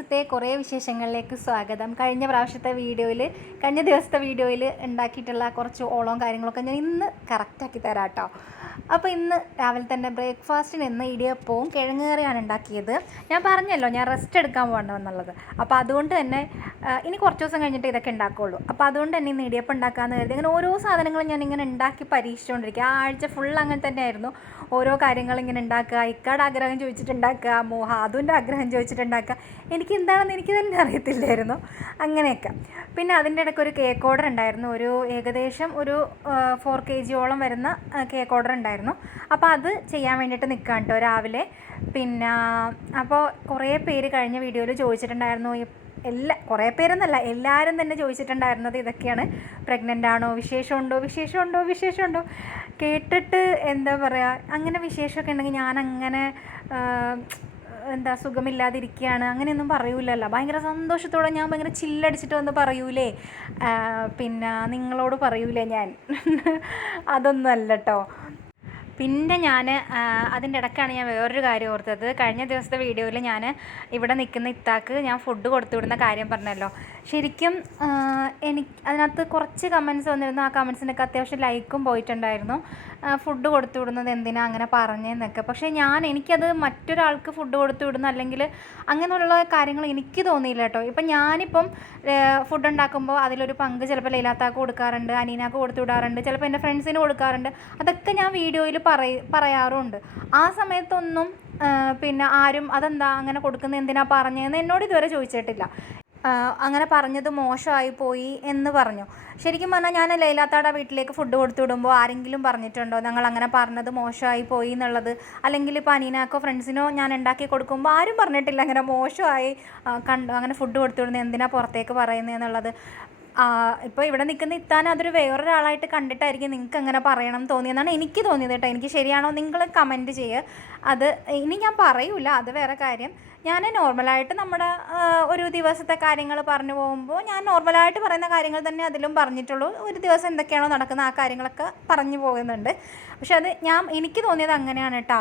ദിവസത്തെ കുറേ വിശേഷങ്ങളിലേക്ക് സ്വാഗതം. കഴിഞ്ഞ പ്രാവശ്യത്തെ വീഡിയോയിൽ കഴിഞ്ഞ ദിവസത്തെ വീഡിയോയിൽ ഉണ്ടാക്കിയിട്ടുള്ള കുറച്ച് ഓളവും കാര്യങ്ങളൊക്കെ ഞാൻ ഇന്ന് കറക്റ്റാക്കി തരാം കേട്ടോ അപ്പോൾ ഇന്ന് രാവിലെ തന്നെ ബ്രേക്ക്ഫാസ്റ്റിന് ഇന്ന് ഇടിയപ്പവും കിഴങ്ങ് കറിയാണ് ഉണ്ടാക്കിയത്. ഞാൻ പറഞ്ഞല്ലോ ഞാൻ റെസ്റ്റ് എടുക്കാൻ പോകണം എന്നുള്ളത്. അപ്പോൾ അതുകൊണ്ട് തന്നെ ഇനി കുറച്ച് ദിവസം കഴിഞ്ഞിട്ട് ഇതൊക്കെ ഉണ്ടാക്കുകയുള്ളൂ അപ്പോൾ അതുകൊണ്ട് തന്നെ ഇന്ന് ഇടിയപ്പം ഉണ്ടാക്കാമെന്ന് കരുതി അങ്ങനെ ഓരോ സാധനങ്ങളും ഞാൻ ഇങ്ങനെ ഉണ്ടാക്കി പരീക്ഷിച്ചുകൊണ്ടിരിക്കുക ആ ആഴ്ച ഫുൾ അങ്ങനെ തന്നെയായിരുന്നു. ഓരോ കാര്യങ്ങൾ ഇങ്ങനെ ഉണ്ടാക്കുക ഇക്കാട് ആഗ്രഹം ചോദിച്ചിട്ടുണ്ടാക്കുക മോഹ അതുന്റെ ആഗ്രഹം ചോദിച്ചിട്ടുണ്ടാക്കുക. എനിക്ക് എന്താണെന്ന് എനിക്ക് തന്നെ അറിയത്തില്ലായിരുന്നു. അങ്ങനെയൊക്കെ. പിന്നെ അതിന്റെ ഇടയ്ക്ക് ഒരു കേക്ക് ഓർഡർ ഉണ്ടായിരുന്നു. ഒരു ഏകദേശം ഒരു ഫോർ കെ ജിയോളം വരുന്ന കേക്ക് ഓർഡർ ഉണ്ടായിരുന്നു. അപ്പോൾ അത് ചെയ്യാൻ വേണ്ടിയിട്ട് നിൽക്കാം കേട്ടോ രാവിലെ. പിന്നെ അപ്പോൾ കുറേ പേര് കഴിഞ്ഞ വീഡിയോയിൽ ചോദിച്ചിട്ടുണ്ടായിരുന്നു. എല്ലാ കുറേ പേരെന്നല്ല എല്ലാവരും തന്നെ ചോദിച്ചിട്ടുണ്ടായിരുന്നത് ഇതൊക്കെയാണ്. പ്രഗ്നന്റ് ആണോ? വിശേഷമുണ്ടോ? വിശേഷമുണ്ടോ? വിശേഷമുണ്ടോ? കേട്ടിട്ട് എന്താ പറയുക അങ്ങനെ വിശേഷമൊക്കെ ഉണ്ടെങ്കിൽ ഞാൻ അങ്ങനെ എന്താ സുഖമില്ലാതിരിക്കുകയാണ് അങ്ങനെയൊന്നും പറയൂലല്ലോ. ഭയങ്കര സന്തോഷത്തോടെ ഞാൻ ഭയങ്കര ചില്ലടിച്ചിട്ട് വന്ന് പറയൂലേ? പിന്നെ നിങ്ങളോട് പറയൂലേ ഞാൻ? അതൊന്നും അല്ല കേട്ടോ പിന്നെ ഞാൻ അതിന്റെ ഇടയ്ക്കാണ് ഞാൻ വേറൊരു കാര്യം ഓർത്തത്. കഴിഞ്ഞ ദിവസത്തെ വീഡിയോയിൽ ഞാൻ ഇവിടെ നിൽക്കുന്ന ഇത്താക്ക് ഞാൻ ഫുഡ് കൊടുത്തു വിടുന്ന കാര്യം പറഞ്ഞല്ലോ. ശരിക്കും എനിക്ക് അതിനകത്ത് കുറച്ച് കമൻസ് വന്നിരുന്നു. ആ കമൻസിനൊക്കെ അത്യാവശ്യം ലൈക്കും പോയിട്ടുണ്ടായിരുന്നു. ഫുഡ് കൊടുത്തു വിടുന്നത് എന്തിനാ അങ്ങനെ പറഞ്ഞതെന്നൊക്കെ പക്ഷേ ഞാൻ എനിക്കത് മറ്റൊരാൾക്ക് ഫുഡ് കൊടുത്തു വിടുന്ന അല്ലെങ്കിൽ അങ്ങനെയുള്ള കാര്യങ്ങൾ എനിക്ക് തോന്നിയില്ല കേട്ടോ. ഇപ്പം ഞാനിപ്പം ഫുഡ് ഉണ്ടാക്കുമ്പോൾ അതിലൊരു പങ്ക് ചിലപ്പോൾ ലൈലാത്താക്ക് കൊടുക്കാറുണ്ട് അനീനാക്ക് കൊടുത്തു വിടാറുണ്ട് ചിലപ്പോൾ എന്റെ ഫ്രണ്ട്സിന് കൊടുക്കാറുണ്ട്. അതൊക്കെ ഞാൻ വീഡിയോയിൽ പറയ പറയാറുണ്ട്. ആ സമയത്തൊന്നും പിന്നെ ആരും അതെന്താ അങ്ങനെ കൊടുക്കുന്നത് എന്തിനാ പറഞ്ഞതെന്ന് എന്നോട് ഇതുവരെ ചോദിച്ചിട്ടില്ല. അങ്ങനെ പറഞ്ഞത് മോശമായി പോയി എന്ന് പറഞ്ഞു. ശരിക്കും പറഞ്ഞാൽ ഞാൻ ലൈലാത്താടെ വീട്ടിലേക്ക് ഫുഡ് കൊടുത്തു വിടുമ്പോൾ ആരെങ്കിലും പറഞ്ഞിട്ടുണ്ടോ? ഞങ്ങൾ അങ്ങനെ പറഞ്ഞത് മോശമായി പോയി എന്നുള്ളത്? അല്ലെങ്കിൽ ഇപ്പോൾ അനീനാക്കോ ഫ്രണ്ട്സിനോ ഞാൻ ഉണ്ടാക്കി കൊടുക്കുമ്പോൾ ആരും പറഞ്ഞിട്ടില്ല അങ്ങനെ മോശമായി കണ്ടു അങ്ങനെ ഫുഡ് കൊടുത്തു വിടുന്നത് എന്തിനാണ് പുറത്തേക്ക് പറയുന്നത് എന്നുള്ളത്? ഇപ്പോൾ ഇവിടെ നിൽക്കുന്ന ഇത്താൻ അതൊരു വേറൊരാളായിട്ട് കണ്ടിട്ടായിരിക്കും നിങ്ങൾക്ക് അങ്ങനെ പറയണം തോന്നിയെന്നാണ് എനിക്ക് തോന്നിയത് കേട്ടോ. എനിക്ക് ശരിയാണോ നിങ്ങൾ കമന്റ് ചെയ്യുക അത് ഇനി ഞാൻ പറയൂല അത് വേറെ കാര്യം. ഞാൻ നോർമലായിട്ട് നമ്മുടെ ഒരു ദിവസത്തെ കാര്യങ്ങൾ പറഞ്ഞു പോകുമ്പോൾ ഞാൻ നോർമലായിട്ട് പറയുന്ന കാര്യങ്ങൾ തന്നെ അതിലും പറഞ്ഞിട്ടുള്ളൂ. ഒരു ദിവസം എന്തൊക്കെയാണോ നടക്കുന്ന ആ കാര്യങ്ങളൊക്കെ പറഞ്ഞു പോകുന്നുണ്ട്. പക്ഷെ അത് ഞാൻ എനിക്ക് തോന്നിയത് അങ്ങനെയാണ് കേട്ടോ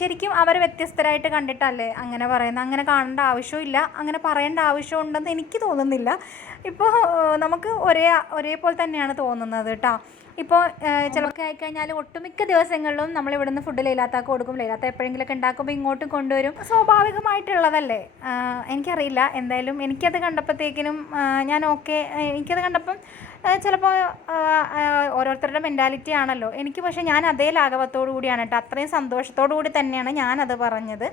ശരിക്കും അവർ വ്യത്യസ്തരായിട്ട് കണ്ടിട്ടല്ലേ അങ്ങനെ പറയുന്നത് അങ്ങനെ കാണേണ്ട ആവശ്യമില്ല അങ്ങനെ പറയേണ്ട ആവശ്യമുണ്ടെന്ന് എനിക്ക് തോന്നുന്നില്ല. ഇപ്പോൾ നമുക്ക് ഒരേ ഒരേപോലെ തന്നെയാണ് തോന്നുന്നത് കേട്ടോ ഇപ്പോൾ ആയി കഴിഞ്ഞാൽ ഒട്ടുമിക്ക ദിവസങ്ങളിലും നമ്മൾ ഇവിടുന്ന് ഫുഡ് ലൈലാത്താക്ക് കൊടുക്കും. ലൈലാത്ത എപ്പോഴെങ്കിലുമൊക്കെ ഉണ്ടാക്കുമ്പോൾ ഇങ്ങോട്ടും കൊണ്ടുവരും. സ്വാഭാവികമായിട്ടുള്ളതല്ലേ എനിക്കറിയില്ല. എന്തായാലും എനിക്കത് കണ്ടപ്പോഴത്തേക്കിനും ഞാൻ ഓക്കെ. എനിക്കത് കണ്ടപ്പം ചിലപ്പോൾ ഓരോരുത്തരുടെ മെന്റാലിറ്റി ആണല്ലോ. എനിക്ക് പക്ഷേ ഞാൻ അതേ ലാഘവത്തോടു കൂടിയാണ് കേട്ടോ. അത്രയും സന്തോഷത്തോടു കൂടി തന്നെയാണ് ഞാനത് പറഞ്ഞത്.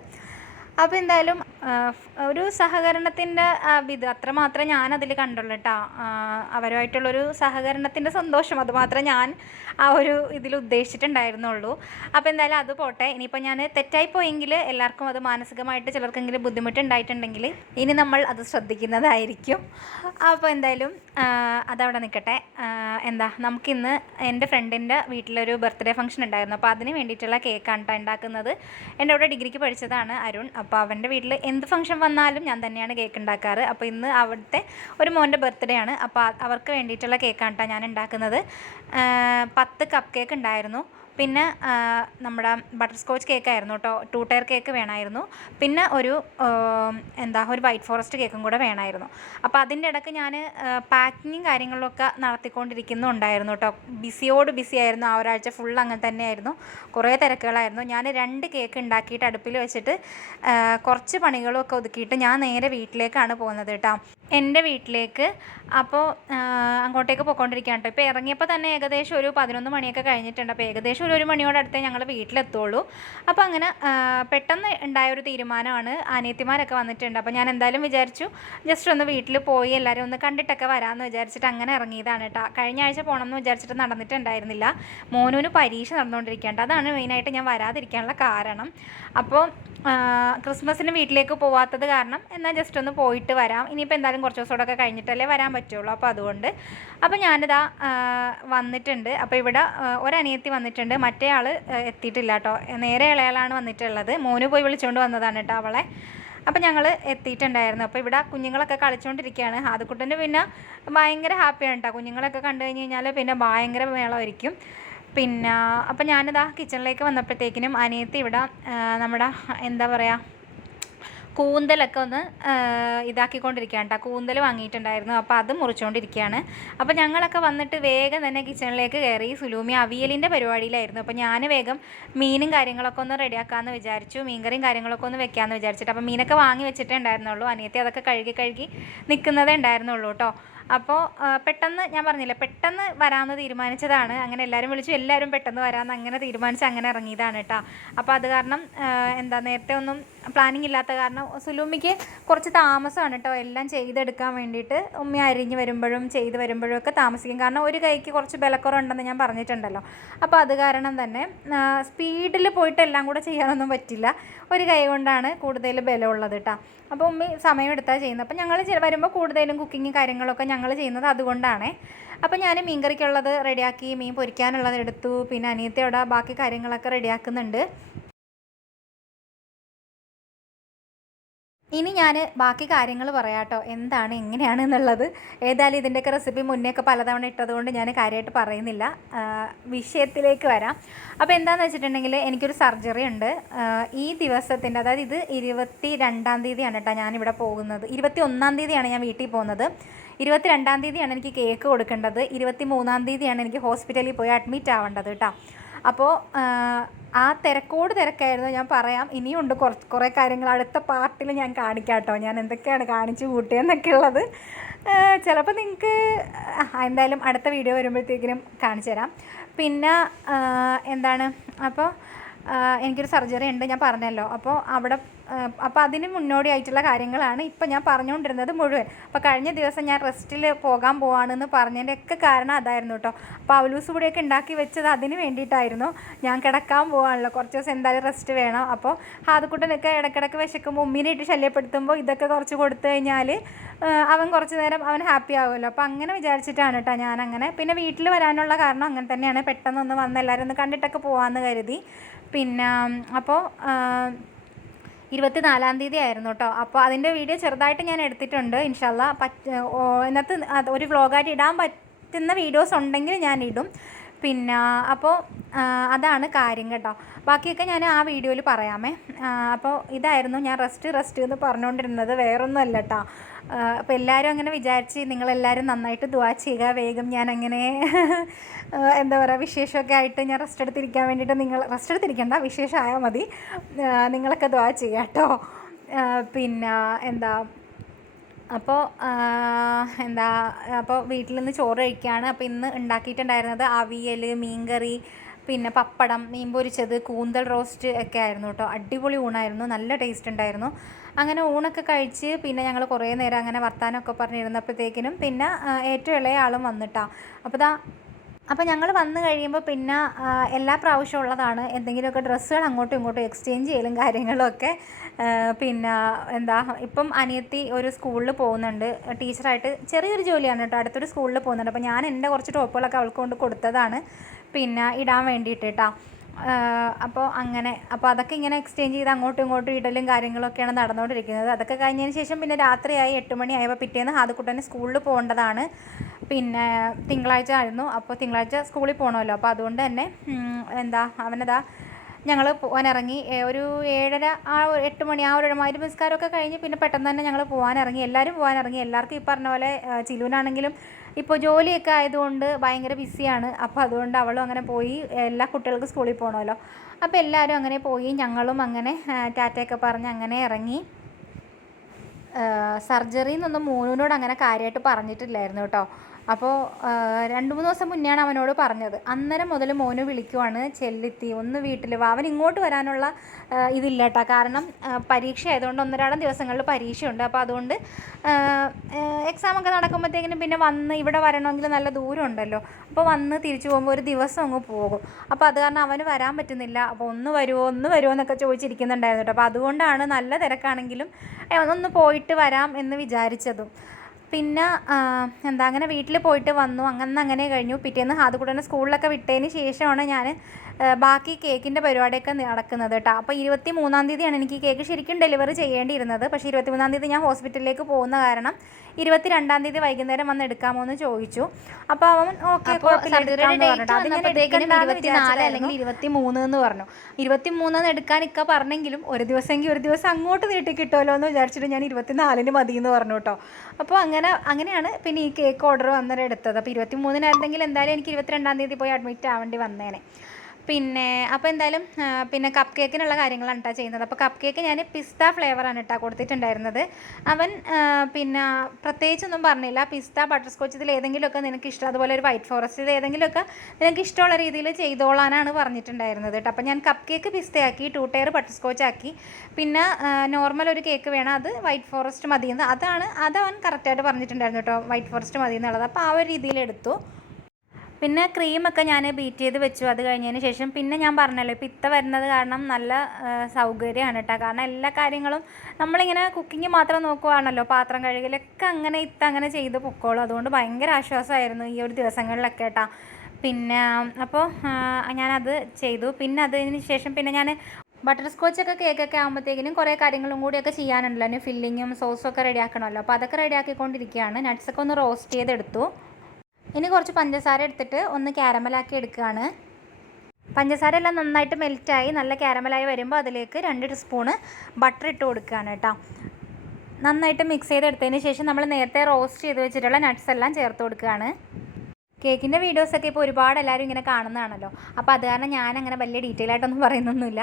അപ്പോൾ എന്തായാലും ഒരു സഹകരണത്തിന്റെ ഇത് അത്രമാത്രം അതിൽ കണ്ടുള്ളൂ കേട്ടോ അവരുമായിട്ടുള്ളൊരു സഹകരണത്തിന്റെ സന്തോഷം. അത് മാത്രമേ ഞാൻ ആ ഒരു ഇതിൽ ഉദ്ദേശിച്ചിട്ടുണ്ടായിരുന്നുള്ളൂ. അപ്പോൾ എന്തായാലും അത് പോട്ടെ. ഇനിയിപ്പോൾ ഞാൻ തെറ്റായി തെറ്റായിപ്പോയെങ്കിൽ എല്ലാവർക്കും അത് മാനസികമായിട്ട് ചിലർക്കെങ്കിലും ബുദ്ധിമുട്ടുണ്ടായിട്ടുണ്ടെങ്കിൽ ഇനി നമ്മൾ അത് ശ്രദ്ധിക്കുന്നതായിരിക്കും. അപ്പോൾ എന്തായാലും അതവിടെ നിൽക്കട്ടെ എന്താ നമുക്കിന്ന് എന്റെ ഫ്രണ്ടിന്റെ വീട്ടിലൊരു ബർത്ത്ഡേ ഫംഗ്ഷൻ ഉണ്ടായിരുന്നു. അപ്പോൾ അതിന് വേണ്ടിയിട്ടുള്ള കേക്കാണ് ഉണ്ടാക്കുന്നത്. എന്റെ അവിടെ ഡിഗ്രിക്ക് പഠിച്ചതാണ് അരുൺ. അപ്പോൾ അവന്റെ വീട്ടിൽ എന്ത് ഫംഗ്ഷൻ വന്നാലും ഞാൻ തന്നെയാണ് കേക്ക് ഉണ്ടാക്കാറ്. അപ്പോൾ ഇന്ന് അവിടുത്തെ ഒരു മോന്റെ ബർത്ത്ഡേ ആണ്. അപ്പോൾ അവർക്ക് വേണ്ടിയിട്ടുള്ള കേക്കാണ് കേട്ടോ ഞാൻ ഉണ്ടാക്കുന്നത്. പത്ത് കപ്പ് കേക്ക് ഉണ്ടായിരുന്നു. പിന്നെ നമ്മുടെ ബട്ടർ സ്കോച്ച് കേക്ക് ആയിരുന്നു കേട്ടോ. ടു ടയർ കേക്ക് വേണമായിരുന്നു. പിന്നെ ഒരു എന്താ ഒരു വൈറ്റ് ഫോറസ്റ്റ് കേക്കും കൂടെ വേണമായിരുന്നു. അപ്പോൾ അതിന്റെ ഇടയ്ക്ക് ഞാൻ പാക്കിങ്ങും കാര്യങ്ങളൊക്കെ നടത്തിക്കൊണ്ടിരിക്കുന്നുണ്ടായിരുന്നു കേട്ടോ. ബിസിയോട് ബിസി ആയിരുന്നു. ആ ഒരാഴ്ച ഫുൾ അങ്ങനെ തന്നെയായിരുന്നു. കുറേ തിരക്കുകളായിരുന്നു. ഞാൻ രണ്ട് കേക്ക് ഉണ്ടാക്കിയിട്ട് അടുപ്പിൽ വെച്ചിട്ട് കുറച്ച് പണികളൊക്കെ ഒതുക്കിയിട്ട് ഞാൻ നേരെ വീട്ടിലേക്കാണ് പോകുന്നത് കേട്ടോ. എന്റെ വീട്ടിലേക്ക് അപ്പോൾ അങ്ങോട്ടേക്ക് പോയിക്കൊണ്ടിരിക്കുകയാണ് കേട്ടോ. ഇപ്പോൾ ഇറങ്ങിയപ്പോൾ തന്നെ ഏകദേശം ഒരു പതിനൊന്ന് മണിയൊക്കെ കഴിഞ്ഞിട്ടുണ്ട്. അപ്പോൾ ഏകദേശം ഒരു ഒരു മണിയോടെ അടുത്തേ ഞങ്ങൾ വീട്ടിലെത്തുള്ളൂ. അപ്പോൾ അങ്ങനെ പെട്ടെന്ന് ഉണ്ടായ ഒരു തീരുമാനമാണ് അനിയത്തിമാരൊക്കെ വന്നിട്ടുണ്ട്. അപ്പോൾ ഞാൻ എന്തായാലും വിചാരിച്ചു ജസ്റ്റ് ഒന്ന് വീട്ടിൽ പോയി എല്ലാവരും ഒന്ന് കണ്ടിട്ടൊക്കെ വരാമെന്ന് വിചാരിച്ചിട്ട് അങ്ങനെ ഇറങ്ങിയതാണ് കേട്ടോ കഴിഞ്ഞ ആഴ്ച പോകണം എന്ന് വിചാരിച്ചിട്ട് നടന്നിട്ടുണ്ടായിരുന്നില്ല. മോനൂന് പരീക്ഷ നടന്നുകൊണ്ടിരിക്കേണ്ട അതാണ് മെയിനായിട്ട് ഞാൻ വരാതിരിക്കാനുള്ള കാരണം. അപ്പോൾ ക്രിസ്മസിന് വീട്ടിലേക്ക് പോവാത്തത് കാരണം എന്നാൽ ജസ്റ്റ് ഒന്ന് പോയിട്ട് വരാം. ഇനിയിപ്പോൾ എന്തായാലും കുറച്ച് ദിവസമൊക്കെ കഴിഞ്ഞിട്ടല്ലേ വരാൻ പറ്റുള്ളൂ. അപ്പോൾ അതുകൊണ്ട്. അപ്പോൾ ഞാനിതാ വന്നിട്ടുണ്ട്. അപ്പോൾ ഇവിടെ ഒരനിയത്തി വന്നിട്ടുണ്ട്. മറ്റേ ആൾ എത്തിയിട്ടില്ല കേട്ടോ. നേരെ ഇളയാളാണ് വന്നിട്ടുള്ളത്. മോന് പോയി വിളിച്ചുകൊണ്ട് വന്നതാണ് കേട്ടോ അവളെ. അപ്പോൾ ഞങ്ങൾ എത്തിയിട്ടുണ്ടായിരുന്നു. അപ്പോൾ ഇവിടെ കുഞ്ഞുങ്ങളൊക്കെ കളിച്ചുകൊണ്ടിരിക്കുകയാണ് ആദ്യക്കുട്ടന്റെ പിന്നെ ഭയങ്കര ഹാപ്പിയാണ് കേട്ടോ. കുഞ്ഞുങ്ങളൊക്കെ കണ്ടു കഴിഞ്ഞ് കഴിഞ്ഞാൽ പിന്നെ ഭയങ്കര മേളമായിരിക്കും. പിന്നെ അപ്പം ഞാനിതാ കിച്ചണിലേക്ക് വന്നപ്പോഴത്തേക്കിനും അനിയത്തി ഇവിടെ നമ്മുടെ എന്താ പറയുക കൂന്തലൊക്കെ ഒന്ന് ഇതാക്കിക്കൊണ്ടിരിക്കുകയാണ് കേട്ടോ കൂന്തൽ വാങ്ങിയിട്ടുണ്ടായിരുന്നു. അപ്പോൾ അത് മുറിച്ചുകൊണ്ടിരിക്കുകയാണ് അപ്പോൾ ഞങ്ങളൊക്കെ വന്നിട്ട് വേഗം തന്നെ കിച്ചണിലേക്ക് കയറി സുലൂമി അവിയലിന്റെ പരിപാടിയിലായിരുന്നു. അപ്പോൾ ഞാൻ വേഗം മീനും കാര്യങ്ങളൊക്കെ ഒന്ന് റെഡിയാക്കാമെന്ന് വിചാരിച്ചു. മീൻകറിയും കാര്യങ്ങളൊക്കെ ഒന്ന് വെക്കാമെന്ന് വിചാരിച്ചിട്ട്. അപ്പോൾ മീനൊക്കെ വാങ്ങി വെച്ചിട്ടേ ഉണ്ടായിരുന്നുള്ളൂ. അനിയത്തി അതൊക്കെ കഴുകി കഴുകി നിൽക്കുന്നതേ ഉണ്ടായിരുന്നുള്ളൂ കേട്ടോ അപ്പോൾ പെട്ടെന്ന് ഞാൻ പറഞ്ഞില്ലേ പെട്ടെന്ന് വരാമെന്ന് തീരുമാനിച്ചതാണ്. അങ്ങനെ എല്ലാവരും വിളിച്ചു എല്ലാവരും പെട്ടെന്ന് വരാമെന്ന് അങ്ങനെ തീരുമാനിച്ച് അങ്ങനെ ഇറങ്ങിയതാണ് കേട്ടോ അപ്പോൾ അത് കാരണം എന്താ നേരത്തെ ഒന്നും പ്ലാനിങ് ഇല്ലാത്ത കാരണം സുലൂമിക്ക് കുറച്ച് താമസമാണ് കേട്ടോ എല്ലാം ചെയ്തെടുക്കാൻ വേണ്ടിയിട്ട് ഉമ്മ അരിഞ്ഞ് വരുമ്പോഴും ചെയ്ത് വരുമ്പോഴും ഒക്കെ താമസിക്കും. കാരണം ഒരു കൈക്ക് കുറച്ച് ബലക്കുറവുണ്ടെന്ന് ഞാൻ പറഞ്ഞിട്ടുണ്ടല്ലോ. അപ്പോൾ അത് കാരണം തന്നെ സ്പീഡിൽ പോയിട്ട് എല്ലാം കൂടെ ചെയ്യാനൊന്നും പറ്റില്ല. ഒരു കൈ കൊണ്ടാണ് കൂടുതൽ ബലമുള്ളത് കേട്ടോ അപ്പോൾ ഉമ്മി സമയം എടുത്താൽ ചെയ്യുന്നത്. അപ്പോൾ ഞങ്ങൾ വരുമ്പോൾ കൂടുതലും കുക്കിങ് കാര്യങ്ങളൊക്കെ ഞങ്ങൾ ചെയ്യുന്നത് അതുകൊണ്ടാണ്. അപ്പോൾ ഞാൻ മീൻകറിക്കുള്ളത് റെഡിയാക്കി മീൻ പൊരിക്കാനുള്ളത് എടുത്തു. പിന്നെ അനിയത്തിയോടെ ബാക്കി കാര്യങ്ങളൊക്കെ റെഡിയാക്കുന്നുണ്ട്. ഇനി ഞാൻ ബാക്കി കാര്യങ്ങൾ പറയാട്ടോ. എന്താണ് എങ്ങനെയാണ് എന്നുള്ളത്. ഏതായാലും ഇതിന്റെയൊക്കെ റെസിപ്പി മുന്നേയൊക്കെ പലതവണ ഇട്ടതുകൊണ്ട് ഞാൻ കാര്യമായിട്ട് പറയുന്നില്ല. വിഷയത്തിലേക്ക് വരാം. അപ്പോൾ എന്താണെന്ന് വെച്ചിട്ടുണ്ടെങ്കിൽ എനിക്കൊരു സർജറി ഉണ്ട്. ഈ ദിവസത്തിന്റെ അതായത് ഇത് ഇരുപത്തി രണ്ടാം തീയതിയാണ് കേട്ടോ ഞാനിവിടെ പോകുന്നത്. ഇരുപത്തി ഒന്നാം തീയതിയാണ് ഞാൻ വീട്ടിൽ പോകുന്നത്. ഇരുപത്തി രണ്ടാം തീയതിയാണ് എനിക്ക് കേക്ക് കൊടുക്കേണ്ടത്. ഇരുപത്തി മൂന്നാം തീയതിയാണ് എനിക്ക് ഹോസ്പിറ്റലിൽ പോയി അഡ്മിറ്റ് ആവേണ്ടത് കേട്ടോ. അപ്പോൾ ആ തിരക്കോട് തിരക്കായിരുന്നു. ഞാൻ പറയാം ഇനിയുണ്ട് കുറച്ച് കുറേ കാര്യങ്ങൾ. അടുത്ത പാർട്ടിൽ ഞാൻ കാണിക്കാം കേട്ടോ ഞാൻ എന്തൊക്കെയാണ് കാണിച്ചു കൂട്ടിയെന്നൊക്കെ ഉള്ളത് ചിലപ്പോൾ നിങ്ങൾക്ക് എന്തായാലും അടുത്ത വീഡിയോ വരുമ്പോഴത്തേക്കിനും കാണിച്ചു തരാം. പിന്നെ എന്താണ്? അപ്പോൾ എനിക്കൊരു സർജറി ഉണ്ട് ഞാൻ പറഞ്ഞല്ലോ. അപ്പോൾ അവിടെ അപ്പോൾ അതിന് മുന്നോടിയായിട്ടുള്ള കാര്യങ്ങളാണ് ഇപ്പം ഞാൻ പറഞ്ഞുകൊണ്ടിരുന്നത് മുഴുവൻ. അപ്പോൾ കഴിഞ്ഞ ദിവസം ഞാൻ റെസ്റ്റിൽ പോകാൻ പോവാണെന്ന് പറഞ്ഞതിന്റെ ഒക്കെ കാരണം അതായിരുന്നു കേട്ടോ അപ്പോൾ അവലൂസ് പൊടിയൊക്കെ ഉണ്ടാക്കി വെച്ചത് അതിന് വേണ്ടിയിട്ടായിരുന്നു ഞാൻ കിടക്കാൻ പോകാണല്ലോ കുറച്ച് ദിവസം എന്തായാലും റെസ്റ്റ് വേണം. അപ്പോൾ ഹാദക്കുട്ടനൊക്കെ ഇടയ്ക്കിടയ്ക്ക് വിശക്കുമ്പോൾ ഉമ്മീനെ ഇട്ട് ശല്യപ്പെടുത്തുമ്പോൾ ഇതൊക്കെ കുറച്ച് കൊടുത്തു കഴിഞ്ഞാൽ അവൻ കുറച്ച് നേരം അവൻ ഹാപ്പി ആവുമല്ലോ. അപ്പോൾ അങ്ങനെ വിചാരിച്ചിട്ടാണ് കേട്ടോ ഞാൻ അങ്ങനെ പിന്നെ വീട്ടിൽ വരാനുള്ള കാരണം അങ്ങനെ തന്നെയാണ്. പെട്ടെന്നൊന്ന് വന്ന് എല്ലാവരും ഒന്ന് കണ്ടിട്ടൊക്കെ പോകാമെന്ന് കരുതി. പിന്നെ അപ്പോൾ ഇരുപത്തിനാലാം തീയതി ആയിരുന്നു കേട്ടോ. അപ്പോൾ അതിന്റെ വീഡിയോ ചെറുതായിട്ട് ഞാൻ എടുത്തിട്ടുണ്ട്. ഇൻഷാല്ല പറ്റ ഇന്നത്തെ ഒരു വ്ളോഗായിട്ട് ഇടാൻ പറ്റുന്ന വീഡിയോസ് ഉണ്ടെങ്കിൽ ഞാൻ ഇടും. പിന്നെ അപ്പോൾ അതാണ് കാര്യം കേട്ടോ. ബാക്കിയൊക്കെ ഞാൻ ആ വീഡിയോയിൽ പറയാമേ. അപ്പോൾ ഇതായിരുന്നു ഞാൻ റെസ്റ്റ് റെസ്റ്റ് എന്ന് പറഞ്ഞുകൊണ്ടിരുന്നത്. വേറൊന്നുമല്ല കേട്ടോ. അപ്പോൾ എല്ലാവരും അങ്ങനെ വിചാരിച്ച് നിങ്ങളെല്ലാവരും നന്നായിട്ട് ദുവാ ചെയ്യുക. വേഗം ഞാൻ അങ്ങനെ എന്താ പറയുക വിശേഷമൊക്കെ ആയിട്ട് ഞാൻ റെസ്റ്റ് എടുത്തിരിക്കാൻ വേണ്ടിയിട്ട് നിങ്ങൾ റെസ്റ്റ് എടുത്തിരിക്കണ്ട വിശേഷമായാൽ മതി. നിങ്ങളൊക്കെ ദുവാ ചെയ്യുക കേട്ടോ. പിന്നെ എന്താ അപ്പോൾ എന്താ അപ്പോൾ വീട്ടിൽ നിന്ന് ചോറ് കഴിക്കുകയാണ് അപ്പോൾ ഇന്ന് ഉണ്ടാക്കിയിട്ടുണ്ടായിരുന്നത് അവിയൽ മീൻകറി പിന്നെ പപ്പടം മീൻ പൊരിച്ചത് കൂന്തൽ റോസ്റ്റ് ഒക്കെ ആയിരുന്നു കേട്ടോ. അടിപൊളി ഊണായിരുന്നു. നല്ല ടേസ്റ്റ് ഉണ്ടായിരുന്നു. അങ്ങനെ ഊണൊക്കെ കഴിച്ച് പിന്നെ ഞങ്ങൾ കുറേ നേരം അങ്ങനെ വർത്താനമൊക്കെ പറഞ്ഞിരുന്നപ്പോഴത്തേക്കിനും പിന്നെ ഏറ്റവും ഇളയ ആളും വന്നിട്ടാ. അപ്പോൾ ദാ അപ്പോൾ ഞങ്ങൾ വന്നു കഴിയുമ്പോൾ പിന്നെ എല്ലാ പ്രാവശ്യം ഉള്ളതാണ്. എന്തെങ്കിലുമൊക്കെ ഡ്രസ്സുകൾ അങ്ങോട്ടും ഇങ്ങോട്ടും എക്സ്ചേഞ്ച് ചെയ്യലും കാര്യങ്ങളൊക്കെ. പിന്നെ എന്താ ഇപ്പം അനിയത്തി ഒരു സ്കൂളിൽ പോകുന്നുണ്ട്. ടീച്ചറായിട്ട് ചെറിയൊരു ജോലിയാണ് കേട്ടോ. അടുത്തൊരു സ്കൂളിൽ പോകുന്നുണ്ട്. അപ്പോൾ ഞാൻ എന്റെ കുറച്ച് ടോപ്പുകളൊക്കെ അവൾക്ക് കൊണ്ട് കൊടുത്തതാണ്. പിന്നെ ഇടാൻ വേണ്ടിയിട്ട് കേട്ടോ അപ്പോൾ അങ്ങനെ അപ്പോൾ അതൊക്കെ ഇങ്ങനെ എക്സ്ചേഞ്ച് ചെയ്ത് അങ്ങോട്ടും ഇങ്ങോട്ടും ഇടലും കാര്യങ്ങളൊക്കെയാണ് നടന്നുകൊണ്ടിരിക്കുന്നത്. അതൊക്കെ കഴിഞ്ഞതിന് ശേഷം പിന്നെ രാത്രിയായി എട്ട് മണിയായപ്പോൾ പിറ്റേന്ന് ഹാദക്കുട്ടന് സ്കൂളിൽ പോകേണ്ടതാണ്. പിന്നെ തിങ്കളാഴ്ച ആയിരുന്നു അപ്പോൾ തിങ്കളാഴ്ച സ്കൂളിൽ പോകണമല്ലോ അപ്പോൾ അതുകൊണ്ട് തന്നെ എന്താ അവനതാ ഞങ്ങൾ പോകാനിറങ്ങി ഒരു ഏഴര ആ എട്ട് മണി ആ ഒരു മൈര് നിസ്കാരമൊക്കെ കഴിഞ്ഞ് പിന്നെ പെട്ടെന്ന് തന്നെ ഞങ്ങൾ പോകാനിറങ്ങി എല്ലാവരും പോകാനിറങ്ങി എല്ലാവർക്കും ഈ പറഞ്ഞ പോലെ ചിലുവിനാണെങ്കിലും ഇപ്പോൾ ജോലിയൊക്കെ ആയതുകൊണ്ട് ഭയങ്കര ബിസിയാണ്. അപ്പോൾ അതുകൊണ്ട് അവളും അങ്ങനെ പോയി. എല്ലാ കുട്ടികൾക്കും സ്കൂളിൽ പോകണമല്ലോ അപ്പോൾ എല്ലാവരും അങ്ങനെ പോയി. ഞങ്ങളും അങ്ങനെ ടാറ്റയൊക്കെ പറഞ്ഞ് അങ്ങനെ ഇറങ്ങി. സർജറിന്നൊന്നും മോനോട് അങ്ങനെ കാര്യമായിട്ട് പറഞ്ഞിട്ടില്ലായിരുന്നു കേട്ടോ. അപ്പോൾ രണ്ട് മൂന്ന് ദിവസം മുന്നെയാണ് അവനോട് പറഞ്ഞത്. അന്നേരം മുതൽ മോന് വിളിക്കുവാണ് ചെല്ലെത്തി ഒന്ന് വീട്ടിൽ വാ. അവൻ ഇങ്ങോട്ട് വരാനുള്ള ഇതില്ല കേട്ടോ കാരണം പരീക്ഷ ആയതുകൊണ്ട് ഒന്നരാടം ദിവസങ്ങളിൽ പരീക്ഷയുണ്ട്. അപ്പോൾ അതുകൊണ്ട് എക്സാം ഒക്കെ നടക്കുമ്പോഴത്തേക്കിനും പിന്നെ വന്ന് ഇവിടെ വരണമെങ്കിൽ നല്ല ദൂരം ഉണ്ടല്ലോ. അപ്പോൾ വന്ന് തിരിച്ചു പോകുമ്പോൾ ഒരു ദിവസം അങ്ങ് പോകും. അപ്പോൾ അത് കാരണം അവന് വരാൻ പറ്റുന്നില്ല. അപ്പോൾ ഒന്ന് വരുമോ ഒന്ന് വരുമോ എന്നൊക്കെ ചോദിച്ചിരിക്കുന്നുണ്ടായിരുന്നു കേട്ടോ. അപ്പോൾ അതുകൊണ്ടാണ് നല്ല തിരക്കാണെങ്കിലും ഒന്ന് പോയിട്ട് വരാം എന്ന് വിചാരിച്ചതും. പിന്നെ എന്താ അങ്ങനെ വീട്ടിൽ പോയിട്ട് വന്നു. അങ്ങനെ അങ്ങനെ കഴിഞ്ഞു. പിറ്റേന്ന് ഹാദുകൂടനെ സ്കൂളിലൊക്കെ വിട്ടതിന് ശേഷമാണ് ഞാൻ ബാക്കി കേക്കിന്റെ പരിപാടിയൊക്കെ നടക്കുന്നത് കേട്ടോ അപ്പോൾ ഇരുപത്തി മൂന്നാം തീയതിയാണ് എനിക്ക് ഈ കേക്ക് ശരിക്കും ഡെലിവറി ചെയ്യേണ്ടിയിരുന്നത്. പക്ഷേ ഇരുപത്തി മൂന്നാം തീയതി ഞാൻ ഹോസ്പിറ്റലിലേക്ക് പോകുന്ന കാരണം ഇരുപത്തി രണ്ടാം തീയതി വൈകുന്നേരം വന്ന് എടുക്കാമോ എന്ന് ചോദിച്ചു. അപ്പോൾ അവൻ ഓക്കെ അല്ലെങ്കിൽ ഇരുപത്തി മൂന്ന് എന്ന് പറഞ്ഞു. ഇരുപത്തി മൂന്നെന്ന് എടുക്കാൻ ഇക്ക പറഞ്ഞെങ്കിലും ഒരു ദിവസമെങ്കിൽ ഒരു ദിവസം അങ്ങോട്ട് നീട്ടി കിട്ടുമല്ലോ എന്ന് വിചാരിച്ചിട്ട് ഞാൻ ഇരുപത്തിനാലിന് മതി എന്ന് പറഞ്ഞു കേട്ടോ അപ്പോൾ അങ്ങനെ അങ്ങനെയാണ് പിന്നെ ഈ കേക്ക് ഓർഡർ വന്നേരം എടുത്തത് അപ്പോൾ ഇരുപത്തി മൂന്നിനായിരുന്നെങ്കിൽ എന്തായാലും എനിക്ക് ഇരുപത്തിരണ്ടാം തീയതി പോയി അഡ്മിറ്റ് ആവേണ്ടി വന്നേനെ. പിന്നെ അപ്പോൾ എന്തായാലും പിന്നെ കപ്പ് കേക്കിനുള്ള കാര്യങ്ങളാണ് കേട്ടോ ചെയ്യുന്നത്. അപ്പോൾ കപ്പ് കേക്ക് ഞാൻ പിസ്ത ഫ്ലേവറാണ് കേട്ടോ കൊടുത്തിട്ടുണ്ടായിരുന്നത്. അവൻ പിന്നെ പ്രത്യേകിച്ചൊന്നും പറഞ്ഞില്ല. പിസ്ത ബട്ടർ സ്കോച്ച് ഇതിൽ ഏതെങ്കിലുമൊക്കെ നിനക്ക് ഇഷ്ടം. അതുപോലെ ഒരു വൈറ്റ് ഫോറസ്റ്റ് ഇത് ഏതെങ്കിലുമൊക്കെ നിനക്ക് ഇഷ്ടമുള്ള രീതിയിൽ ചെയ്തോളാനാണ് പറഞ്ഞിട്ടുണ്ടായിരുന്നത് കേട്ടോ അപ്പോൾ ഞാൻ കപ്പ് കേക്ക് പിസ്തയാക്കി ടു ടയർ ബട്ടർ സ്കോച്ച് ആക്കി. പിന്നെ നോർമൽ ഒരു കേക്ക് വേണം. അത് വൈറ്റ് ഫോറസ്റ്റ് മതിയെന്ന്. അതാണ് അതവൻ കറക്റ്റായിട്ട് പറഞ്ഞിട്ടുണ്ടായിരുന്നു കേട്ടോ വൈറ്റ് ഫോറസ്റ്റ് മതി എന്നുള്ളത് അപ്പോൾ ആ ഒരു രീതിയിൽ എടുത്തു. പിന്നെ ക്രീമൊക്കെ ഞാൻ ബീറ്റ് ചെയ്ത് വെച്ചു. അത് കഴിഞ്ഞതിന് ശേഷം പിന്നെ ഞാൻ പറഞ്ഞല്ലോ ഇപ്പം ഇത്ത വരുന്നത് കാരണം നല്ല സൗകര്യമാണ് കേട്ടോ കാരണം എല്ലാ കാര്യങ്ങളും നമ്മളിങ്ങനെ കുക്കിംഗ് മാത്രം നോക്കുവാണല്ലോ. പാത്രം കഴുകലൊക്കെ അങ്ങനെ ഇത്ത അങ്ങനെ ചെയ്ത് പൊക്കോളും. അതുകൊണ്ട് ഭയങ്കര ആശ്വാസമായിരുന്നു ഈ ഒരു ദിവസങ്ങളിലൊക്കെ കേട്ടോ പിന്നെ അപ്പോൾ ഞാനത് ചെയ്തു. പിന്നെ അതിന് ശേഷം പിന്നെ ഞാൻ ബട്ടർ സ്കോച്ചൊക്കെ കേക്കൊക്കെ ആകുമ്പോഴത്തേക്കിനും കുറേ കാര്യങ്ങളും കൂടിയൊക്കെ ചെയ്യാനുണ്ടല്ലോ. അതിന് ഫില്ലിങ്ങും സോസും ഒക്കെ റെഡിയാക്കണമല്ലോ അപ്പോൾ അതൊക്കെ റെഡിയാക്കിക്കൊണ്ടിരിക്കുകയാണ് നട്ട്സൊക്കെ ഒന്ന് റോസ്റ്റ് ചെയ്തെടുത്തു. ഇനി കുറച്ച് പഞ്ചസാര എടുത്തിട്ട് ഒന്ന് ക്യാരമലാക്കി എടുക്കുകയാണ്. പഞ്ചസാര എല്ലാം നന്നായിട്ട് മെൽറ്റായി നല്ല ക്യാരമലായി വരുമ്പോൾ അതിലേക്ക് രണ്ട് ടീസ്പൂണ് ബട്ടർ ഇട്ട് കൊടുക്കുകയാണ് കേട്ടോ. നന്നായിട്ട് മിക്സ് ചെയ്തെടുത്തതിന് ശേഷം നമ്മൾ നേരത്തെ റോസ്റ്റ് ചെയ്ത് വെച്ചിട്ടുള്ള നട്ട്സ് എല്ലാം ചേർത്ത് കൊടുക്കുകയാണ്. കേക്കിന്റെ വീഡിയോസൊക്കെ ഇപ്പോൾ ഒരുപാട് എല്ലാവരും ഇങ്ങനെ കാണുന്നതാണല്ലോ. അപ്പോൾ അത് കാരണം ഞാൻ അങ്ങനെ വലിയ ഡീറ്റെയിൽ ആയിട്ടൊന്നും പറയുന്നൊന്നുമില്ല.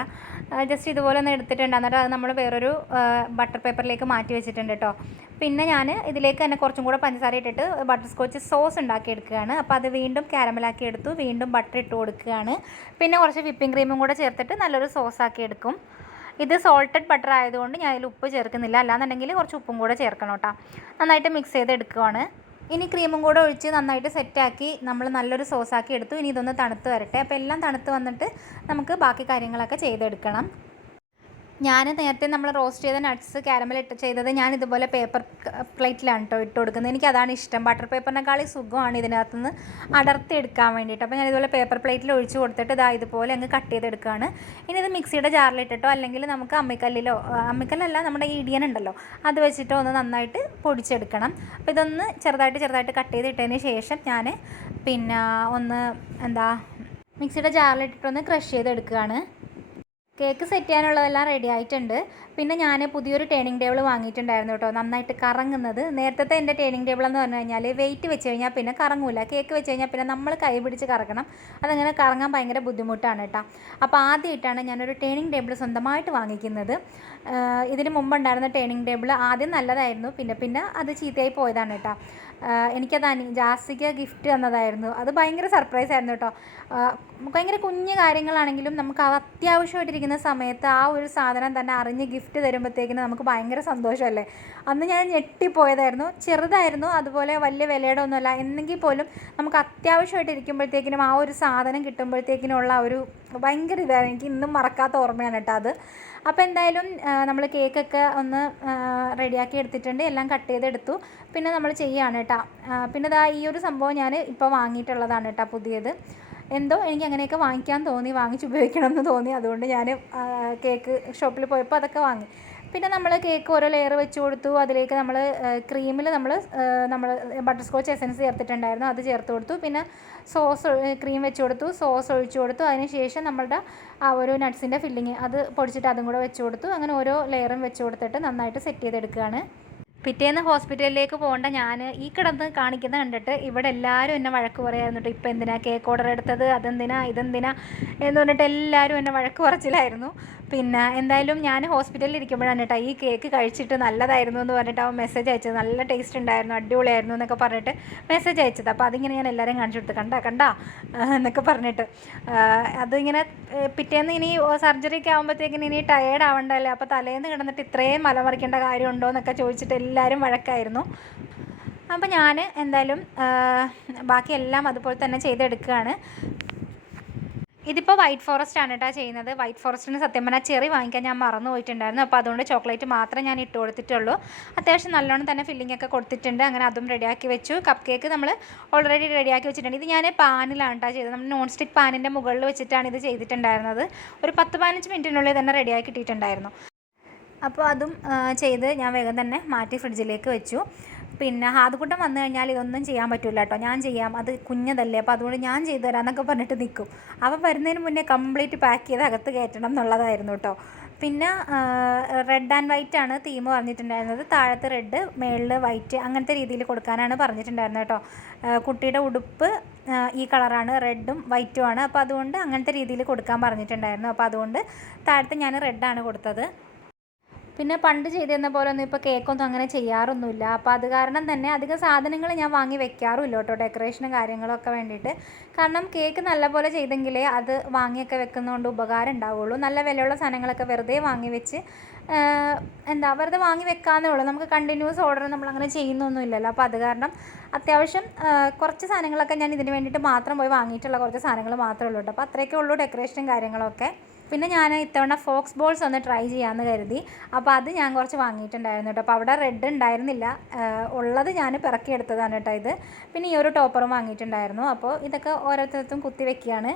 ജസ്റ്റ് ഇതുപോലെ ഒന്ന് എടുത്തിട്ടുണ്ട്. എന്നിട്ട് അത് നമ്മൾ വേറൊരു ബട്ടർ പേപ്പറിലേക്ക് മാറ്റി വെച്ചിട്ടുണ്ട് കേട്ടോ പിന്നെ ഞാൻ ഇതിലേക്ക് തന്നെ കുറച്ചും കൂടെ പഞ്ചസാര ഇട്ടിട്ട് ബട്ടർ സ്കോച്ച് സോസ് ഉണ്ടാക്കിയെടുക്കുകയാണ്. അപ്പോൾ അത് വീണ്ടും കാരമലാക്കി എടുത്തു. വീണ്ടും ബട്ടർ ഇട്ട് കൊടുക്കുകയാണ്. പിന്നെ കുറച്ച് വിപ്പിംഗ് ക്രീമും കൂടെ ചേർത്തിട്ട് നല്ലൊരു സോസ് ആക്കി എടുക്കും. ഇത് സോൾട്ടഡ് ബട്ടർ ആയതുകൊണ്ട് ഞാൻ അതിൽ ഉപ്പ് ചേർക്കുന്നില്ല. അല്ലാന്നുണ്ടെങ്കിൽ കുറച്ച് ഉപ്പും കൂടെ ചേർക്കണം കേട്ടോ നന്നായിട്ട് മിക്സ് ചെയ്ത് എടുക്കുവാണ് ഇനി ക്രീമും കൂടെ ഒഴിച്ച് നന്നായിട്ട് സെറ്റാക്കി നമ്മൾ നല്ലൊരു സോസാക്കി എടുത്തു. ഇനി ഇതൊന്ന് തണുത്ത് വരട്ടെ. അപ്പോൾ എല്ലാം തണുത്ത് വന്നിട്ട് നമുക്ക് ബാക്കി കാര്യങ്ങളൊക്കെ ചെയ്തെടുക്കണം. ഞാൻ നേരത്തെ നമ്മൾ റോസ്റ്റ് ചെയ്ത നട്ട്സ് കാരമൽ ഇട്ട് ചെയ്തത് ഞാൻ ഇതുപോലെ പേപ്പർ പ്ലേറ്റിലാണ് കേട്ടോ ഇട്ട് കൊടുക്കുന്നത്. എനിക്ക് അതാണ് ഇഷ്ടം. ബട്ടർ പേപ്പറിനെക്കാളി സുഖമാണ് ഇതിനകത്തുനിന്ന് അടർത്തി എടുക്കാൻ വേണ്ടിയിട്ട്. അപ്പോൾ ഞാൻ ഇതുപോലെ പേപ്പർ പ്ലേറ്റിൽ ഒഴിച്ച് കൊടുത്തിട്ട് ഇതാ ഇതുപോലെ അങ്ങ് കട്ട് ചെയ്തെടുക്കുകയാണ് ഇനി ഇത് മിക്സിയുടെ ജാറിലിട്ടിട്ടോ അല്ലെങ്കിൽ നമുക്ക് അമ്മിക്കല്ലിലോ അമ്മിക്കല്ലല്ല നമ്മുടെ ഇടിയൻ ഉണ്ടല്ലോ അത് വെച്ചിട്ടോ ഒന്ന് നന്നായിട്ട് പൊടിച്ചെടുക്കണം. അപ്പോൾ ഇതൊന്ന് ചെറുതായിട്ട് ചെറുതായിട്ട് കട്ട് ചെയ്തിട്ടതിന് ശേഷം ഞാൻ പിന്നെ ഒന്ന് എന്താ മിക്സിയുടെ ജാറിലിട്ടിട്ടൊന്ന് ക്രഷ് ചെയ്തെടുക്കുകയാണ് കേക്ക് സെറ്റ് ചെയ്യാനുള്ളതെല്ലാം റെഡി ആയിട്ടുണ്ട്. പിന്നെ ഞാൻ പുതിയൊരു ടേണിംഗ് ടേബിൾ വാങ്ങിയിട്ടുണ്ടായിരുന്നു കേട്ടോ. നന്നായിട്ട് കറങ്ങുന്നത്. നേരത്തെ എന്റെ ടേണിംഗ് ടേബിൾ എന്ന് പറഞ്ഞു കഴിഞ്ഞാൽ വെയിറ്റ് വെച്ച് കഴിഞ്ഞാൽ പിന്നെ കറങ്ങൂല. കേക്ക് വെച്ച് കഴിഞ്ഞാൽ പിന്നെ നമ്മൾ കൈ പിടിച്ച് കറക്കണം അതങ്ങനെ കറങ്ങാൻ ഭയങ്കര ബുദ്ധിമുട്ടാണ് കേട്ടോ. അപ്പോൾ ആദ്യമായിട്ടാണ് ഞാനൊരു ടേണിംഗ് ടേബിൾ സ്വന്തമായിട്ട് വാങ്ങിക്കുന്നത്. ഇതിന് മുമ്പ് ഉണ്ടായിരുന്ന ടേണിംഗ് ടേബിൾ ആദ്യം നല്ലതായിരുന്നു. പിന്നെ പിന്നെ അത് ചീത്തയായി പോയതാണ് കേട്ടോ. എനിക്കത് അനി ജാസിക ഗിഫ്റ്റ് തന്നതായിരുന്നു. അത് ഭയങ്കര സർപ്രൈസ് ആയിരുന്നു കേട്ടോ. ഭയങ്കര കുഞ്ഞു കാര്യങ്ങളാണെങ്കിലും നമുക്ക് അത് അത്യാവശ്യമായിട്ടിരിക്കുന്ന സമയത്ത് ആ ഒരു സാധനം തന്നെ അറിഞ്ഞ് ഗിഫ്റ്റ് തരുമ്പോഴത്തേക്കിന് നമുക്ക് ഭയങ്കര സന്തോഷമല്ലേ? അന്ന് ഞാൻ ഞെട്ടിപ്പോയതായിരുന്നു. ചെറുതായിരുന്നു അതുപോലെ വലിയ വിലയുടെ ഒന്നുമല്ല എന്നെങ്കിൽ പോലും നമുക്ക് അത്യാവശ്യമായിട്ടിരിക്കുമ്പോഴത്തേക്കിനും ആ ഒരു സാധനം കിട്ടുമ്പോഴത്തേക്കിനുള്ള ഒരു ഭയങ്കര ഇതായിരുന്നു. എനിക്ക് ഇന്നും മറക്കാത്ത ഓർമ്മയാണ് കേട്ടോ അത്. അപ്പോൾ എന്തായാലും നമ്മൾ കേക്കൊക്കെ ഒന്ന് റെഡിയാക്കി എടുത്തിട്ടുണ്ട്. എല്ലാം കട്ട് ചെയ്തെടുത്തു. പിന്നെ നമ്മൾ ചെയ്യുകയാണ് കേട്ടോ. പിന്നെ ഇതാ ഈ ഒരു സംഭവം ഞാൻ ഇപ്പോൾ വാങ്ങിയിട്ടുള്ളതാണ് കേട്ടോ പുതിയത്. എന്തോ എനിക്ക് അങ്ങനെയൊക്കെ വാങ്ങിക്കാൻ തോന്നി വാങ്ങിച്ച് ഉപയോഗിക്കണം എന്ന് തോന്നി. അതുകൊണ്ട് ഞാൻ കേക്ക് ഷോപ്പിൽ പോയപ്പോൾ അതൊക്കെ വാങ്ങി. പിന്നെ നമ്മൾ കേക്ക് ഓരോ ലെയർ വെച്ച് കൊടുത്തു. അതിലേക്ക് നമ്മൾ ക്രീമിൽ നമ്മൾ നമ്മൾ ബട്ടർ സ്കോച്ച് എസൻസ് ചേർത്തിട്ടുണ്ടായിരുന്നു. അത് ചേർത്ത് കൊടുത്തു. പിന്നെ സോസ് ക്രീം വെച്ച് കൊടുത്തു. സോസ് ഒഴിച്ചു കൊടുത്തു. അതിന് ശേഷം നമ്മളുടെ ആ ഒരു നട്ട്സിന്റെ ഫില്ലിങ് അത് പൊടിച്ചിട്ട് അതും കൂടെ വെച്ച് കൊടുത്തു. അങ്ങനെ ഓരോ ലെയറും വെച്ച് കൊടുത്തിട്ട് നന്നായിട്ട് സെറ്റ് ചെയ്തെടുക്കുകയാണ്. പിറ്റേന്ന് ഹോസ്പിറ്റലിലേക്ക് പോകേണ്ട ഞാൻ ഈ കിടന്ന് കാണിക്കുന്ന കണ്ടിട്ട് ഇവിടെ എല്ലാവരും എന്നെ വഴക്ക് പറയായിരുന്നു കേട്ടോ ഇപ്പം എന്തിനാ കേക്ക് ഓർഡർ എടുത്തത്? അതെന്തിനാ? ഇതെന്തിനാ? എന്ന് പറഞ്ഞിട്ട് എല്ലാവരും എന്നെ വഴക്ക് പറച്ചിലായിരുന്നു. പിന്നെ എന്തായാലും ഞാൻ ഹോസ്പിറ്റലിൽ ഇരിക്കുമ്പോഴാണ് കേട്ടോ ഈ കേക്ക് കഴിച്ചിട്ട് നല്ലതായിരുന്നു എന്ന് പറഞ്ഞിട്ട് അവൻ മെസ്സേജ് അയച്ചത്. നല്ല ടേസ്റ്റ് ഉണ്ടായിരുന്നു അടിപൊളിയായിരുന്നു എന്നൊക്കെ പറഞ്ഞിട്ട് മെസ്സേജ് അയച്ചത്. അപ്പോൾ അതിങ്ങനെ ഞാൻ എല്ലാവരെയും കാണിച്ചു കൊടുത്തു. കണ്ടാ കണ്ടാ? എന്നൊക്കെ പറഞ്ഞിട്ട്. അതിങ്ങനെ പിറ്റേന്ന് ഇനി സർജറിക്ക് ആകുമ്പോഴത്തേക്കിന് ഇനി ടയേർഡ് ആവണ്ടല്ലേ? അപ്പോൾ തലേന്ന് കിടന്നിട്ട് ഇത്രയും മലമറിക്കേണ്ട കാര്യമുണ്ടോ എന്നൊക്കെ ചോദിച്ചിട്ട് എല്ലാവരും വഴക്കായിരുന്നു. അപ്പോൾ ഞാൻ എന്തായാലും ബാക്കി ബാക്കിയെല്ലാം അതുപോലെ തന്നെ ചെയ്തെടുക്കുകയാണ്. ഇതിപ്പോൾ വൈറ്റ് ഫോറസ്റ്റ് ആണ് കേട്ടോ ചെയ്യുന്നത്. വൈറ്റ് ഫോറസ്റ്റിന് സത്യം പറഞ്ഞാൽ ചെറി വാങ്ങിക്കാൻ ഞാൻ മറന്നു പോയിട്ടുണ്ടായിരുന്നു. അപ്പോൾ അതുകൊണ്ട് ചോക്ലേറ്റ് മാത്രം ഞാൻ ഇട്ട് കൊടുത്തിട്ടുള്ളൂ. അത്യാവശ്യം നല്ലോണം തന്നെ ഫില്ലിംഗ് ഒക്കെ കൊടുത്തിട്ടുണ്ട്. അങ്ങനെ അതും റെഡിയാക്കി വെച്ചു. കപ്പ് കേക്ക് നമ്മൾ ഓൾറെഡി റെഡിയാക്കി വെച്ചിട്ടുണ്ട്. ഇത് ഞാൻ പാനിലാണ് കേട്ടോ ചെയ്തത്. നമ്മൾ നോൺ സ്റ്റിക്ക് പാനിന്റെ മുകളിൽ വെച്ചിട്ടാണ് ഇത് ചെയ്തിട്ടുണ്ടായിരുന്നത്. ഒരു പത്ത് പതിനഞ്ച് മിനിറ്റിനുള്ളിൽ തന്നെ റെഡിയാക്കി കിട്ടിയിട്ടുണ്ടായിരുന്നു. അപ്പോൾ അതും ചെയ്ത് ഞാൻ വേഗം തന്നെ മാറ്റി ഫ്രിഡ്ജിലേക്ക് വെച്ചു. പിന്നെ ഹാദുക്കുട്ടം വന്നു കഴിഞ്ഞാൽ ഇതൊന്നും ചെയ്യാൻ പറ്റില്ല കേട്ടോ. ഞാൻ ചെയ്യാം. അത് കുഞ്ഞതല്ലേ. അപ്പോൾ അതുകൊണ്ട് ഞാൻ ചെയ്തു തരാം എന്നൊക്കെ പറഞ്ഞിട്ട് നിൽക്കും. അവൻ വരുന്നതിന് മുന്നേ കംപ്ലീറ്റ് പാക്ക് ചെയ്ത് അകത്ത് കയറ്റണം എന്നുള്ളതായിരുന്നു കേട്ടോ. പിന്നെ റെഡ് ആൻഡ് വൈറ്റ് ആണ് തീം പറഞ്ഞിട്ടുണ്ടായിരുന്നത്. താഴത്ത് റെഡ് മേളിൽ വൈറ്റ് അങ്ങനത്തെ രീതിയിൽ കൊടുക്കാനാണ് പറഞ്ഞിട്ടുണ്ടായിരുന്നത് കേട്ടോ. കുട്ടിയുടെ ഉടുപ്പ് ഈ കളറാണ്. റെഡും വൈറ്റും ആണ് അപ്പോൾ അതുകൊണ്ട് അങ്ങനത്തെ രീതിയിൽ കൊടുക്കാൻ പറഞ്ഞിട്ടുണ്ടായിരുന്നു. അപ്പോൾ അതുകൊണ്ട് താഴത്ത് ഞാൻ റെഡാണ് കൊടുത്തത്. പിന്നെ പണ്ട് ചെയ്തിരുന്ന പോലെ ഒന്നും ഇപ്പോൾ കേക്കൊന്നും അങ്ങനെ ചെയ്യാറൊന്നുമില്ല. അപ്പോൾ അത് കാരണം തന്നെ അധികം സാധനങ്ങൾ ഞാൻ വാങ്ങി വെക്കാറുമില്ല കേട്ടോ ഡെക്കറേഷനും കാര്യങ്ങളൊക്കെ വേണ്ടിയിട്ട്. കാരണം കേക്ക് നല്ലപോലെ ചെയ്തെങ്കിലേ അത് വാങ്ങിയൊക്കെ വെക്കുന്നതുകൊണ്ട് ഉപകാരം ഉണ്ടാവുള്ളൂ. നല്ല വിലയുള്ള സാധനങ്ങളൊക്കെ വെറുതെ വാങ്ങി വെച്ച് എന്താ വെറുതെ വാങ്ങി വെക്കാന്നേ ഉള്ളൂ. നമുക്ക് കണ്ടിന്യൂസ് ഓർഡർ നമ്മൾ അങ്ങനെ ചെയ്യുന്നൊന്നും ഇല്ലല്ലോ അപ്പോൾ അത് കാരണം അത്യാവശ്യം കുറച്ച് സാധനങ്ങളൊക്കെ ഞാൻ ഇതിന് വേണ്ടിയിട്ട് മാത്രം പോയി വാങ്ങിയിട്ടുള്ള കുറച്ച് സാധനങ്ങൾ മാത്രമേ ഉള്ളൂ കേട്ടോ. അപ്പോൾ അത്രയൊക്കെ ഉള്ളൂ ഡെക്കറേഷനും കാര്യങ്ങളൊക്കെ. പിന്നെ ഞാൻ ഇത്തവണ ഫോക്സ് ബോൾസ് ഒന്ന് ട്രൈ ചെയ്യാമെന്ന് കരുതി. അപ്പോൾ അത് ഞാൻ കുറച്ച് വാങ്ങിയിട്ടുണ്ടായിരുന്നു കേട്ടോ. അപ്പോൾ അവിടെ റെഡ് ഉണ്ടായിരുന്നില്ല. ഉള്ളത് ഞാൻ പിറക്കിയെടുത്തതാണ് കേട്ടോ ഇത്. പിന്നെ ഈ ഒരു ടോപ്പറും വാങ്ങിയിട്ടുണ്ടായിരുന്നു. അപ്പോൾ ഇതൊക്കെ ഓരോരുത്തർക്കും കുത്തി വെക്കുകയാണ്.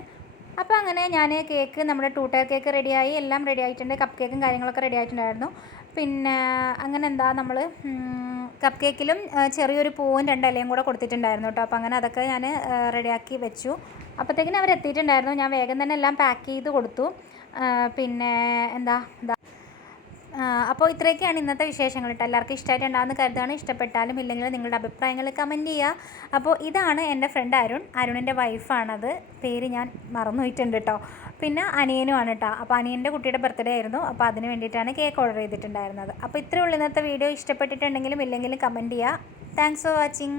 അപ്പോൾ അങ്ങനെ ഞാൻ കേക്ക് നമ്മുടെ ടൂ ടയർ കേക്ക് റെഡിയായി എല്ലാം റെഡി ആയിട്ടുണ്ട്. കപ്പ് കേക്കും കാര്യങ്ങളൊക്കെ റെഡി ആയിട്ടുണ്ടായിരുന്നു. പിന്നെ അങ്ങനെ എന്താ നമ്മൾ കപ്പ് കേക്കിലും ചെറിയൊരു പൂവും രണ്ട് ഇലയും കൂടെ കൊടുത്തിട്ടുണ്ടായിരുന്നു കേട്ടോ. അപ്പോൾ അങ്ങനെ അതൊക്കെ ഞാൻ റെഡിയാക്കി വെച്ചു. അപ്പോഴത്തേക്കിനും അവർ എത്തിയിട്ടുണ്ടായിരുന്നു ഞാൻ വേഗം തന്നെ എല്ലാം പാക്ക് ചെയ്ത് കൊടുത്തു. പിന്നെ എന്താ എന്താ? അപ്പോൾ ഇത്രയൊക്കെയാണ് ഇന്നത്തെ വിശേഷങ്ങൾ കേട്ടോ. എല്ലാവർക്കും ഇഷ്ടമായിട്ടുണ്ടാകുന്ന കരുതാണ് ഇഷ്ടപ്പെട്ടാലും ഇല്ലെങ്കിലും നിങ്ങളുടെ അഭിപ്രായങ്ങൾ കമന്റ് ചെയ്യുക. അപ്പോൾ ഇതാണ് എന്റെ ഫ്രണ്ട് അരുൺ. അരുണിന്റെ വൈഫാണത്. പേര് ഞാൻ മറന്നുപോയിട്ടുണ്ട് കേട്ടോ. പിന്നെ അനിയനുമാണ് കേട്ടോ. അപ്പോൾ അനിയന്റെ കുട്ടിയുടെ ബർത്ത്ഡേ ആയിരുന്നു. അപ്പോൾ അതിന് വേണ്ടിയിട്ടാണ് കേക്ക് ഓർഡർ ചെയ്തിട്ടുണ്ടായിരുന്നത്. അപ്പോൾ ഇത്രയുള്ള ഇന്നത്തെ വീഡിയോ. ഇഷ്ടപ്പെട്ടിട്ടുണ്ടെങ്കിലും ഇല്ലെങ്കിലും കമന്റ് ചെയ്യുക. Thanks for watching